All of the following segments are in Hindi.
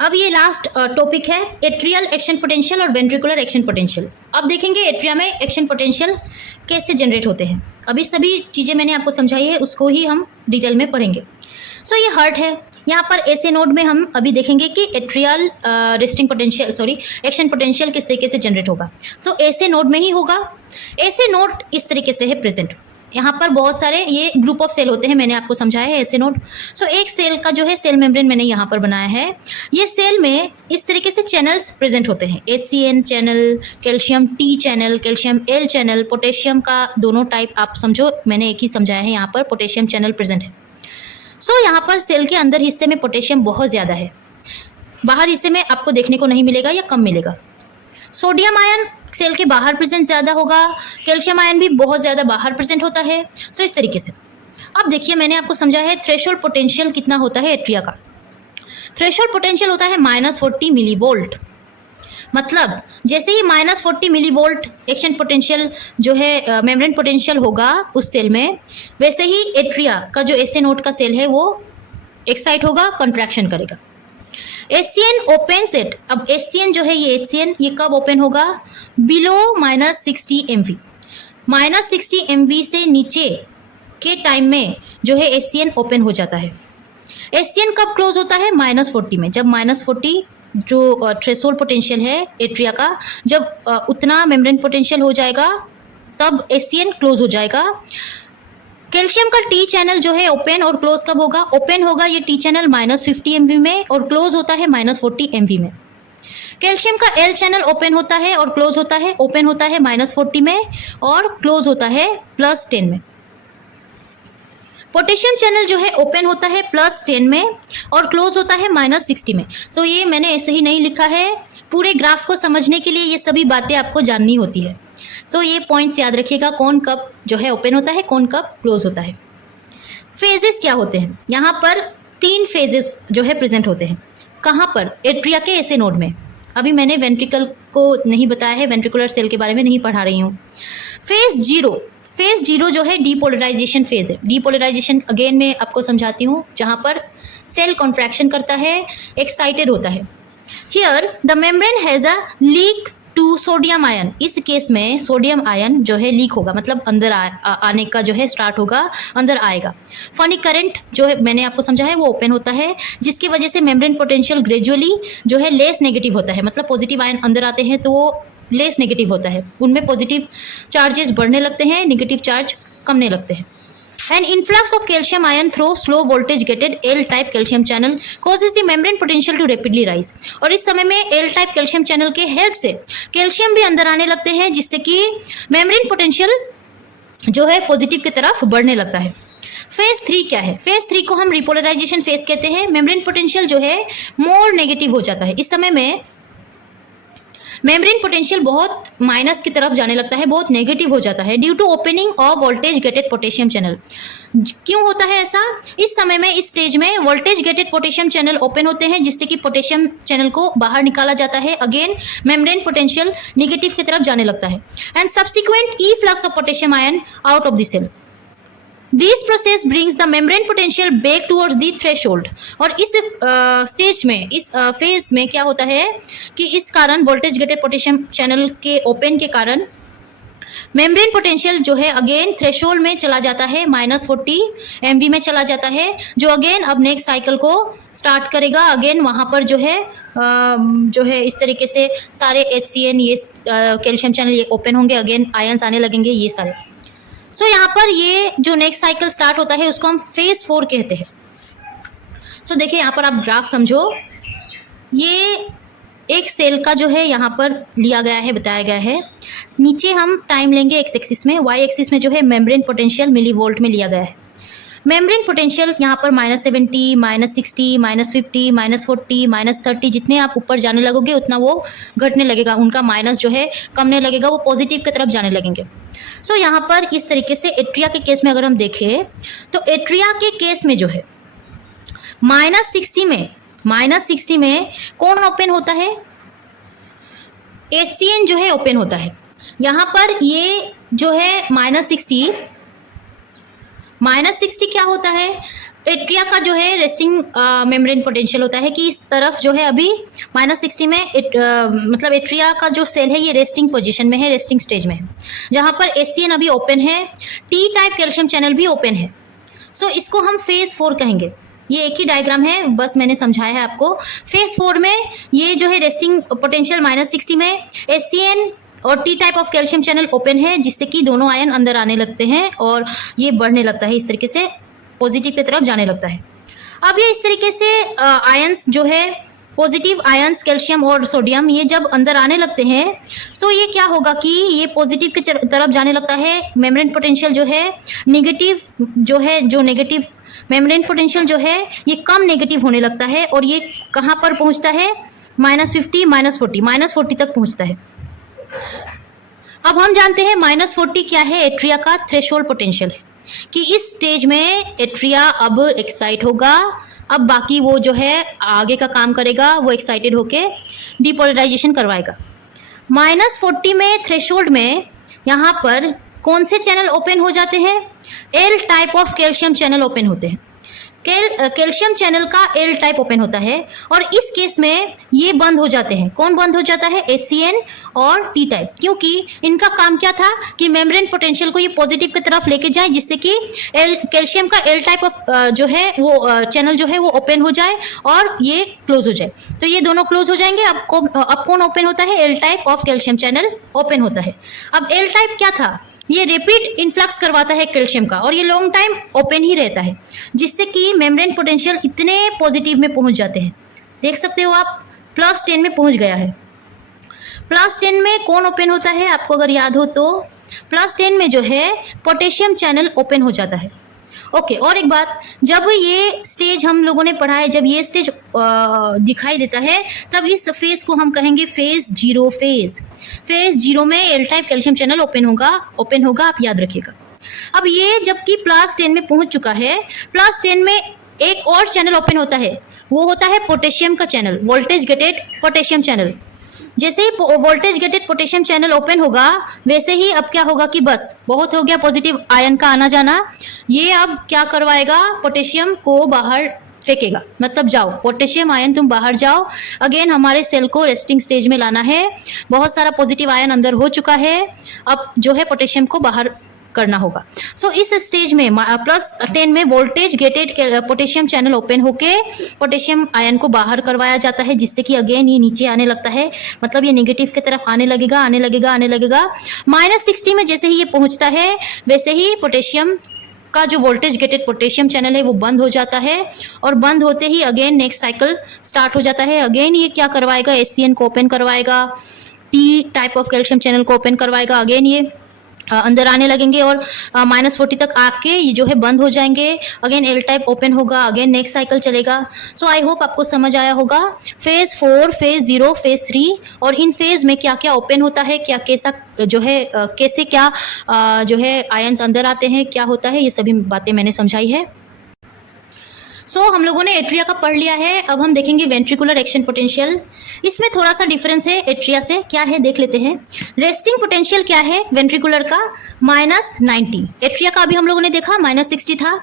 अब ये लास्ट टॉपिक है एट्रियल एक्शन पोटेंशियल और वेंट्रिकुलर एक्शन पोटेंशियल। अब देखेंगे एट्रिया में एक्शन पोटेंशियल कैसे जनरेट होते हैं। अभी सभी चीज़ें मैंने आपको समझाई है, उसको ही हम डिटेल में पढ़ेंगे। सो ये हार्ट है, यहाँ पर ऐसे नोड में हम अभी देखेंगे कि atrial resting potential action potential किस तरीके से जनरेट होगा। सो ऐसे नोड में ही होगा। ऐसे नोड इस तरीके से है प्रेजेंट। यहाँ पर बहुत सारे ये ग्रुप ऑफ सेल होते हैं, मैंने आपको समझाया है ऐसे नोड। सो एक सेल का जो है सेल मेम्ब्रेन मैंने यहाँ पर बनाया है। ये सेल में इस तरीके से चैनल्स प्रेजेंट होते हैं, HCN channel, calcium T channel, calcium L channel, potassium का दोनों टाइप आप समझो, मैंने एक ही समझाया है। यहाँ पर पोटेशियम चैनल प्रेजेंट है। सो यहाँ पर सेल के अंदर हिस्से में पोटेशियम बहुत ज़्यादा है, बाहर हिस्से में आपको देखने को नहीं मिलेगा या कम मिलेगा। सोडियम आयन सेल के बाहर प्रेजेंट ज़्यादा होगा, कैल्शियम आयन भी बहुत ज़्यादा बाहर प्रेजेंट होता है। सो इस तरीके से अब देखिए मैंने आपको समझा है थ्रेशोल्ड पोटेंशियल कितना होता है एट्रिया का। थ्रेशोल्ड पोटेंशियल होता है -40 मिलीवोल्ट। मतलब जैसे ही -40 मिलीवोल्ट एक्शन पोटेंशियल जो है मेम्ब्रेन पोटेंशियल होगा उस सेल में, वैसे ही एट्रिया का जो एसे नोड का सेल है वो एक्साइट होगा, कंट्रैक्शन करेगा। HCN open set. अब HCN जो है ये HCN ये कब ओपन होगा? Below -60 MV। -60 MV से नीचे के टाइम में जो है HCN ओपन हो जाता है। HCN कब क्लोज होता है? -40 में। जब -40 जो थ्रेशोल्ड पोटेंशियल है एट्रिया का, जब उतना मेम्ब्रेन पोटेंशियल हो जाएगा तब HCN क्लोज हो जाएगा। कैल्शियम का T चैनल जो है ओपन और क्लोज कब होगा? ओपन होगा ये T चैनल -50 MV में और क्लोज होता है -40 MV में। कैल्शियम का L चैनल ओपन होता है और क्लोज होता है, ओपन होता है -40 में और क्लोज होता है +10 में। पोटेशियम चैनल जो है ओपन होता है +10 में और क्लोज होता है -60 में। सो ये मैंने ऐसे ही नहीं लिखा है, पूरे ग्राफ को समझने के लिए ये सभी बातें आपको जाननी होती है। सो ये पॉइंट्स याद रखिएगा, कौन कब जो है ओपन होता है, कौन कब क्लोज होता है। फेजेस क्या होते हैं? यहाँ पर 3 फेजेस जो है प्रेजेंट होते हैं। कहाँ पर? एट्रिया के ऐसे नोड में। अभी मैंने वेंट्रिकल को नहीं बताया है, वेंट्रिकुलर सेल के बारे में नहीं पढ़ा रही हूँ। फेज 0, फेज 0 जो है डीपोलराइजेशन फेज है। डीपोलराइजेशन अगेन मैं आपको समझाती हूँ, जहाँ पर सेल कॉन्ट्रैक्शन करता है, एक्साइटेड होता है। Here the membrane has a leak to sodium ion. इस केस में सोडियम आयन जो है लीक होगा, मतलब अंदर आने का जो है स्टार्ट होगा, अंदर आएगा। फनी करंट जो है मैंने आपको समझा है वो ओपन होता है, जिसकी वजह से मेम्ब्रेन पोटेंशियल ग्रेजुअली जो है लेस नेगेटिव होता है। मतलब पॉजिटिव आयन अंदर आते हैं तो वो लेस नेगेटिव होता है, उनमें पॉजिटिव चार्जेस बढ़ने लगते हैं, नेगेटिव चार्ज कमने लगते हैं। An influx of calcium ion through slow voltage gated L-type calcium channel causes the membrane potential to rapidly rise। और इस समय में L-type calcium channel के हेल्प से कैल्शियम भी अंदर आने लगते हैं, जिससे कि मेम्ब्रेन पोटेंशियल जो है पॉजिटिव की तरफ बढ़ने लगता है। फेज 3 क्या है? फेज 3 को हम रिपोलराइजेशन फेज कहते हैं। मेम्ब्रेन पोटेंशियल जो है मोर नेगेटिव हो जाता है। इस समय में मेम्ब्रेन पोटेंशियल बहुत माइनस की तरफ जाने लगता है, बहुत नेगेटिव हो जाता है due to opening of voltage gated potassium channel. क्यों होता है ऐसा? इस समय में इस स्टेज में voltage gated potassium channel open होते हैं, जिससे कि पोटेशियम चैनल को बाहर निकाला जाता है। अगेन मेम्ब्रेन पोटेंशियल नेगेटिव की तरफ जाने लगता है and subsequent efflux of potassium ion out of the cell. This process brings the membrane potential back towards the threshold. और इस स्टेज में, इस फेज में क्या होता है कि इस कारण वोल्टेज गेटेड पोटेशियम चैनल के ओपन के कारण मेम्ब्रेन पोटेंशियल जो है अगेन थ्रेशोल्ड में चला जाता है, -40 MV में चला जाता है, जो अगेन अब नेक्स्ट साइकिल को स्टार्ट करेगा। अगेन वहाँ पर जो है इस तरीके से सारे HCN ये कैल्शियम चैनल ये ओपन होंगे, अगेन आयंस आने लगेंगे ये सारे। सो यहाँ पर ये जो नेक्स्ट साइकिल स्टार्ट होता है उसको हम फेज 4 कहते हैं। सो देखिए यहाँ पर आप ग्राफ समझो, ये एक सेल का जो है यहाँ पर लिया गया है, बताया गया है। नीचे हम टाइम लेंगे एक्स एक्सिस में, वाई एक्सिस में जो है मेम्ब्रेन पोटेंशियल मिलीवोल्ट में लिया गया है। मेम्ब्रेन पोटेंशियल यहाँ पर -70, -60, -50, -40, -30 जितने आप ऊपर जाने लगोगे उतना वो घटने लगेगा, उनका माइनस जो है कमने लगेगा, वो पॉजिटिव की तरफ जाने लगेंगे। सो यहाँ पर इस तरीके से एट्रिया के केस में अगर हम देखें तो एट्रिया के केस में जो है -60 में कौन ओपन होता है? HCN जो है ओपन होता है। यहाँ पर ये जो है -60 क्या होता है? एट्रिया का जो है रेस्टिंग मेम्ब्रेन पोटेंशियल होता है कि इस तरफ जो है अभी -60 में मतलब एट्रिया का जो सेल है ये रेस्टिंग पोजीशन में है, रेस्टिंग स्टेज में है, जहाँ पर एससीएन अभी ओपन है, टी टाइप कैल्शियम चैनल भी ओपन है। सो इसको हम फेज 4 कहेंगे। ये एक ही डायग्राम है, बस मैंने समझाया है आपको। फेज 4 में ये जो है रेस्टिंग पोटेंशियल -60 में, एससीएन और T type of calcium channel open है, जिससे कि दोनों आयन अंदर आने लगते हैं और ये बढ़ने लगता है, इस तरीके से पॉजिटिव की तरफ जाने लगता है। अब ये इस तरीके से आयंस जो है पॉजिटिव आयंस कैल्शियम और सोडियम ये जब अंदर आने लगते हैं, सो ये क्या होगा कि ये पॉजिटिव की तरफ जाने लगता है। मेम्ब्रेन पोटेंशियल जो है नेगेटिव जो नेगेटिव मेम्ब्रेन पोटेंशियल जो है ये कम नेगेटिव होने लगता है और ये कहाँ पर पहुँचता है, -50 -40 तक पहुँचता है। अब हम जानते हैं -40 क्या है, एट्रिया का थ्रेशोल्ड पोटेंशियल है कि इस स्टेज में एट्रिया अब एक्साइट होगा। अब बाकी वो जो है आगे का काम करेगा, वो एक्साइटेड होके डिपोलराइजेशन करवाएगा। -40 में थ्रेशोल्ड में यहाँ पर कौन से चैनल ओपन हो जाते हैं, L type of calcium channel open होते हैं। कैल्शियम चैनल का एल टाइप ओपन होता है और इस केस में ये बंद हो जाते हैं। कौन बंद हो जाता है, एचसीएन और टी टाइप, क्योंकि इनका काम क्या था कि मेम्ब्रेन पोटेंशियल को ये पॉजिटिव की तरफ लेके जाए, जिससे कि कैल्शियम का एल टाइप ऑफ जो है वो चैनल जो है वो ओपन हो जाए और ये क्लोज हो जाए। तो ये दोनों क्लोज हो जाएंगे। अब कौन ओपन होता है, L type of calcium channel open होता है। अब एल टाइप क्या था, ये रैपिड इन्फ्लक्स करवाता है कैल्शियम का और ये लॉन्ग टाइम ओपन ही रहता है, जिससे कि मेम्ब्रेन पोटेंशियल इतने पॉजिटिव में पहुंच जाते हैं। देख सकते हो आप +10 में पहुंच गया है। +10 में कौन ओपन होता है, आपको अगर याद हो तो +10 में जो है पोटेशियम चैनल ओपन हो जाता है। ओके, और एक बात, जब ये स्टेज हम लोगों ने पढ़ा है, जब ये स्टेज दिखाई देता है तब इस फेज को हम कहेंगे फेज 0 फेज। फेज 0 में L type calcium channel open होगा, आप याद रखिएगा। अब ये जबकि +10 में पहुंच चुका है, +10 में एक और चैनल ओपन होता है, वो होता है पोटेशियम का channel, voltage gated potassium channel. जैसे ही voltage gated potassium channel open होगा, वैसे ही अब क्या होगा कि बस बहुत हो गया पॉजिटिव आयन का आना जाना। ये अब क्या करवाएगा, पोटेशियम को बाहर फेंकेगा, मतलब जाओ पोटेशियम आयन तुम बाहर जाओ। अगेन हमारे सेल को रेस्टिंग स्टेज में लाना है, बहुत सारा पॉजिटिव आयन अंदर हो चुका है, अब जो है पोटेशियम को बाहर करना होगा। सो इस स्टेज में +10 में voltage gated potassium channel open होके पोटेशियम आयन को बाहर करवाया जाता है, जिससे कि अगेन ये नीचे आने लगता है, मतलब ये नेगेटिव की तरफ आने लगेगा। -60 में जैसे ही ये पहुंचता है, वैसे ही पोटेशियम का जो वोल्टेज गेटेड पोटेशियम चैनल है वो बंद हो जाता है और बंद होते ही अगेन नेक्स्ट साइकिल स्टार्ट हो जाता है। अगेन ये क्या करवाएगा, एचसीएन को ओपन करवाएगा, T type of calcium channel को ओपन करवाएगा। अगेन ये अंदर आने लगेंगे और -40 तक आके ये जो है बंद हो जाएंगे। अगेन एल टाइप ओपन होगा, अगेन नेक्स्ट साइकिल चलेगा। सो आई होप आपको समझ आया होगा। फेज 4, फेज 0, फेज 3 और इन फेज में क्या क्या ओपन होता है, क्या कैसा जो है कैसे क्या जो है आयंस अंदर आते हैं, क्या होता है, ये सभी बातें मैंने समझाई है। सो हम लोगों ने एट्रिया का पढ़ लिया है। अब हम देखेंगे वेंट्रिकुलर एक्शन पोटेंशियल। इसमें थोड़ा सा डिफरेंस है एट्रिया से, क्या है देख लेते हैं। रेस्टिंग पोटेंशियल क्या है वेंट्रिकुलर का, -90। एट्रिया का अभी हम लोगों ने देखा -60 था।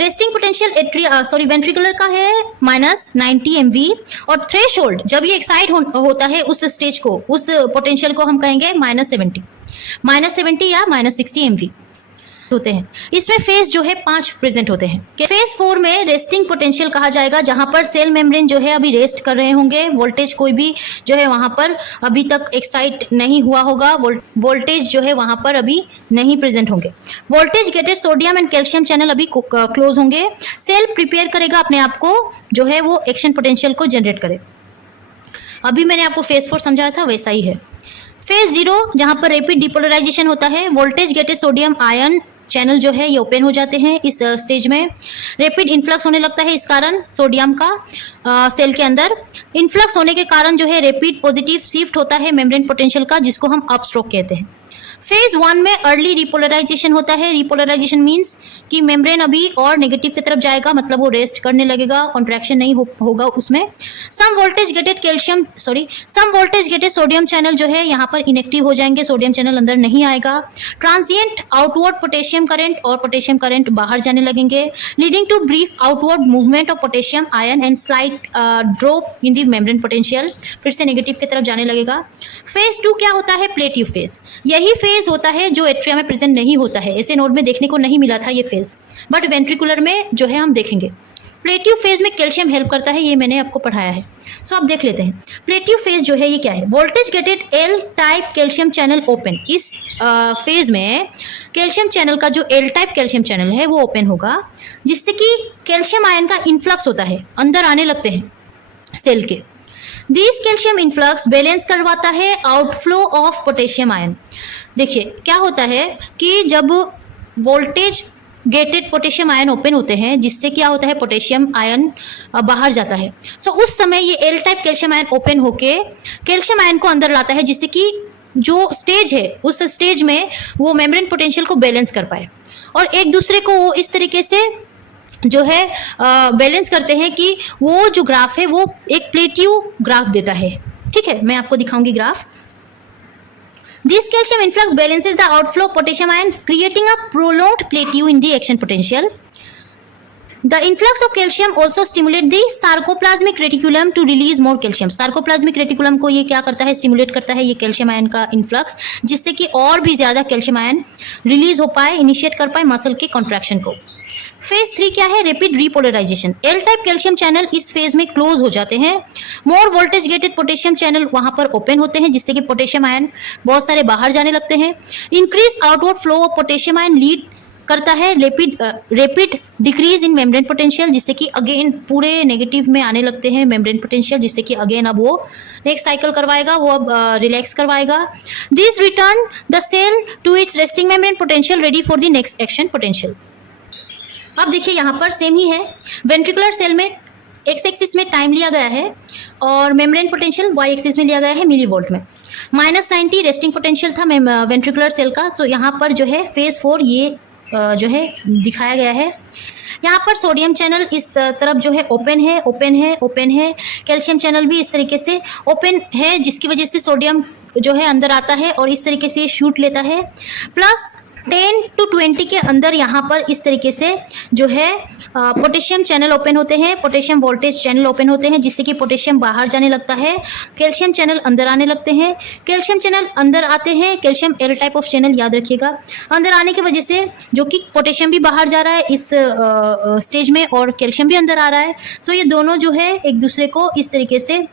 रेस्टिंग पोटेंशियल वेंट्रिकुलर का है -90 MV और थ्रेशोल्ड जब ये एक्साइट होता है उस स्टेज को, उस पोटेंशियल को हम कहेंगे -70 या -60 MV होते हैं। इसमें फेज जो है 5 प्रेजेंट होते हैं। फेज 4 में रेस्टिंग पोटेंशियल कहा जाएगा, जहां पर सेल मेम्ब्रेन जो है अभी रेस्ट कर रहे होंगे, वोल्टेज कोई भी जो है वहां पर अभी तक एक्साइट नहीं हुआ होगा, वोल्टेज जो है वहां पर अभी नहीं प्रेजेंट होंगे। Voltage gated sodium and calcium channel अभी क्लोज होंगे। सेल प्रिपेयर करेगा अपने आप को जो है वो एक्शन पोटेंशियल को जनरेट करे। अभी मैंने आपको फेज 4 समझाया था, वैसा ही है। फेज 0 जहां पर रैपिड डिपोलराइजेशन होता है, voltage gated sodium ion channel जो है ये ओपन हो जाते हैं। इस स्टेज में रैपिड इन्फ्लक्स होने लगता है, इस कारण सोडियम का सेल के अंदर इन्फ्लक्स होने के कारण जो है रैपिड पॉजिटिव शिफ्ट होता है मेम्ब्रेन पोटेंशियल का, जिसको हम अपस्ट्रोक कहते हैं। फेज 1 में अर्ली रिपोलराइजेशन होता है। रिपोलराइजेशन मींस कि मेम्ब्रेन अभी और नेगेटिव की तरफ जाएगा, मतलब वो रेस्ट करने लगेगा, कॉन्ट्रैक्शन नहीं होगा उसमें। सम वोल्टेज गेटेड सोडियम चैनल जो है यहाँ पर इनएक्टिव हो जाएंगे, सोडियम चैनल अंदर नहीं आएगा। ट्रांजिएंट आउटवर्ड पोटेशियम करंट, और पोटेशियम करंट बाहर जाने लगेंगे, leading to brief outward movement of potassium ion and slight drop in the membrane potential, फिर से नेगेटिव की तरफ जाने लगेगा। फेज 2 क्या होता है? प्लेटिव फेज। यही फेज होता है जो एट्रिया में प्रेजेंट नहीं होता है, ऐसे नोड में देखने को नहीं मिला था ये फेज, बट वेंट्रिकुलर में जो है हम देखेंगे। प्लेटिव फेज में कैल्शियम हेल्प करता है, ये मैंने आपको पढ़ाया है। सो अब देख लेते हैं प्लेटिव फेज जो है ये क्या है। Voltage gated L type calcium channel open. इस फेज में कैल्शियम चैनल का जो एल टाइप कैल्शियम चैनल है वो ओपन होगा, जिससे कि कैल्शियम आयन का इन्फ्लक्स होता है, अंदर आने लगते हैं सेल के। दिस कैल्शियम इन्फ्लक्स बैलेंस करवाता है आउटफ्लो ऑफ पोटेशियम आयन। देखिए क्या होता है कि जब voltage gated potassium ion open होते हैं, जिससे क्या होता है पोटेशियम आयन बाहर जाता है। सो उस समय ये L type calcium ion open होके कैल्शियम आयन को अंदर लाता है, जिससे कि जो स्टेज है उस स्टेज में वो मेम्ब्रेन पोटेंशियल को बैलेंस कर पाए, और एक दूसरे को वो इस तरीके से जो है बैलेंस करते हैं कि वो जो ग्राफ है वो एक प्लेटिव ग्राफ देता है। ठीक है, मैं आपको दिखाऊंगी graph. This calcium influx balances the outflow of potassium ion, creating a prolonged plateau in the action potential. The influx of calcium also stimulates the sarcoplasmic reticulum to release more calcium. Sarcoplasmic reticulum को ये क्या करता है? स्टिमुलेट करता है ये कैल्शियम आयन का इन्फ्लक्स, जिससे कि और भी ज़्यादा कैल्शियम आयन रिलीज हो पाए, इनिशिएट कर पाए मसल के कॉन्ट्रैक्शन को। फेज 3 क्या है? Rapid repolarization. L type calcium channel इस फेज में क्लोज हो जाते हैं। More voltage gated potassium channel वहां पर ओपन होते हैं, जिससे कि पोटेशियम आयन बहुत सारे बाहर जाने लगते हैं। Increase outward flow of potassium ion lead करता है rapid decrease in membrane potential, जिससे कि अगेन पूरे नेगेटिव में आने लगते हैं मेम्ब्रेन पोटेंशियल, जिससे कि अगेन अब वो नेक्स्ट साइकिल करवाएगा, वो अब रिलैक्स करवाएगा। This return the cell to its resting membrane potential ready for the next action potential. अब देखिए यहाँ पर सेम ही है। वेंट्रिकुलर सेल में एक्स एक्सिस में टाइम लिया गया है और मेम्ब्रेन पोटेंशियल वाई एक्सिस में लिया गया है मिली वोल्ट में। -90 रेस्टिंग पोटेंशियल था वेंट्रिकुलर सेल का। तो यहाँ पर जो है फेज 4 ये जो है दिखाया गया है। यहाँ पर सोडियम चैनल इस तरफ जो है ओपन है। कैल्शियम चैनल भी इस तरीके से ओपन है, जिसकी वजह से सोडियम जो है अंदर आता है और इस तरीके से शूट लेता है। प्लस 10 to 20 के अंदर यहाँ पर इस तरीके से जो है पोटेशियम चैनल ओपन होते हैं, पोटेशियम वोल्टेज चैनल ओपन होते हैं, जिससे कि पोटेशियम बाहर जाने लगता है, कैल्शियम चैनल अंदर आने लगते हैं। कैल्शियम चैनल अंदर आते हैं, calcium L type of channel याद रखिएगा। अंदर आने की वजह से जो कि पोटेशियम भी बाहर जा रहा है इस स्टेज में और कैल्शियम भी अंदर आ रहा है। सो ये दोनों जो है एक दूसरे को इस तरीके से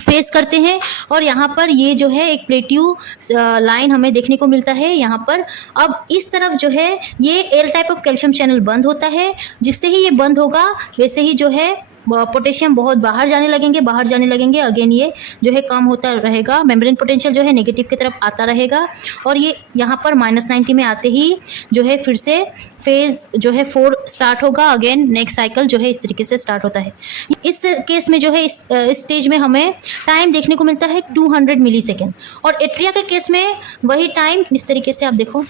फेस करते हैं, और यहाँ पर ये जो है एक प्लेट्यू लाइन हमें देखने को मिलता है यहाँ पर। अब इस तरफ जो है ये L type of calcium channel बंद होता है, जिससे ही ये बंद होगा वैसे ही जो है पोटेशियम बहुत बाहर जाने लगेंगे। अगेन ये जो है कम होता रहेगा, मेम्ब्रेन पोटेंशियल जो है नेगेटिव की तरफ आता रहेगा, और ये यहाँ पर -90 में आते ही जो है फिर से फेज जो है 4 स्टार्ट होगा। अगेन नेक्स्ट साइकिल जो है इस तरीके से स्टार्ट होता है। इस केस में जो है इस स्टेज में हमें टाइम देखने को मिलता है 200 मिली सेकेंड, और एट्रिया के केस में वही टाइम इस तरीके से आप देखो,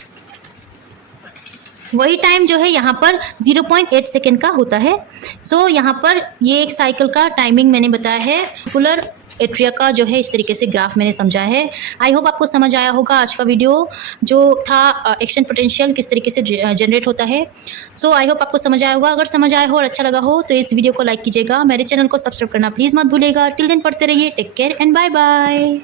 वही टाइम जो है यहाँ पर 0.8 सेकेंड का होता है। सो यहाँ पर ये एक साइकिल का टाइमिंग मैंने बताया है। रेगुलर एट्रिया का जो है इस तरीके से ग्राफ मैंने समझाया है। आई होप आपको समझ आया होगा आज का वीडियो जो था एक्शन पोटेंशियल किस तरीके से जनरेट होता है। सो आई होप आपको समझ आया होगा। अगर समझ आया हो और अच्छा लगा हो तो इस वीडियो को लाइक कीजिएगा, मेरे चैनल को सब्सक्राइब करना प्लीज़ मत भूलिएगा। टिल देन पढ़ते रहिए, take care and bye bye.